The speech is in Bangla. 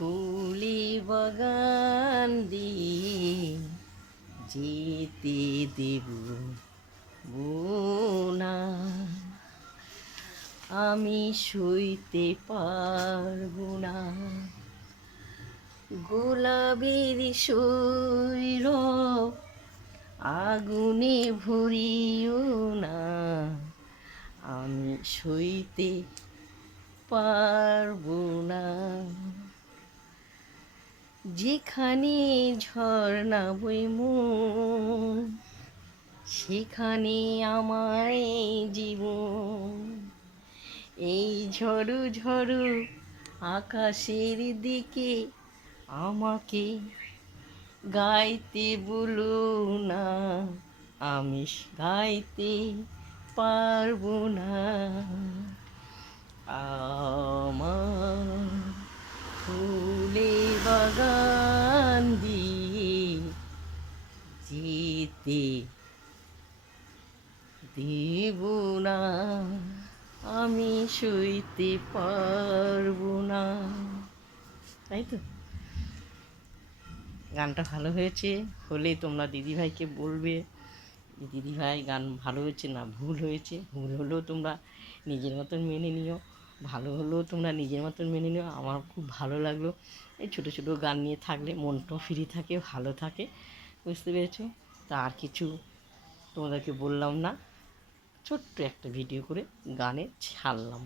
ফুলি বাগান দিয়ে যেতে দেব না, আমি সইতে পারবো না। গোলাপের শৈরব আগুনে ভরিও না, আমি সইতে পারবো না। যেখানে ঝর্ণা বই মন, সেখানে আমার জীবন। এই ঝড়ু ঝড়ু আকাশের দিকে আমাকে গাইতে বলো না, আমি গাইতে পারবো না। আমার ফুলে বাগান দিয়ে যেতে দেব না, আমি সইতে পারবো না। তাই তো, গানটা ভালো হয়েছে হলে তোমরা দিদিভাইকে বলবে, দিদিভাই গান ভালো হয়েছে না ভুল হয়েছে। ভুল হলেও তোমরা নিজের মতন মেনে নিও, ভালো হলেও তোমরা নিজের মতন মেনে নিও। আমার খুব ভালো লাগলো, এই ছোটো ছোটো গান নিয়ে থাকলে মনটাও ফ্রি থাকে, ভালো থাকে। বুঝতে পেরেছো? তা আর কিছু তোমাদেরকে বললাম না, ছোট্ট একটা ভিডিও করে গানে ছাড়লাম।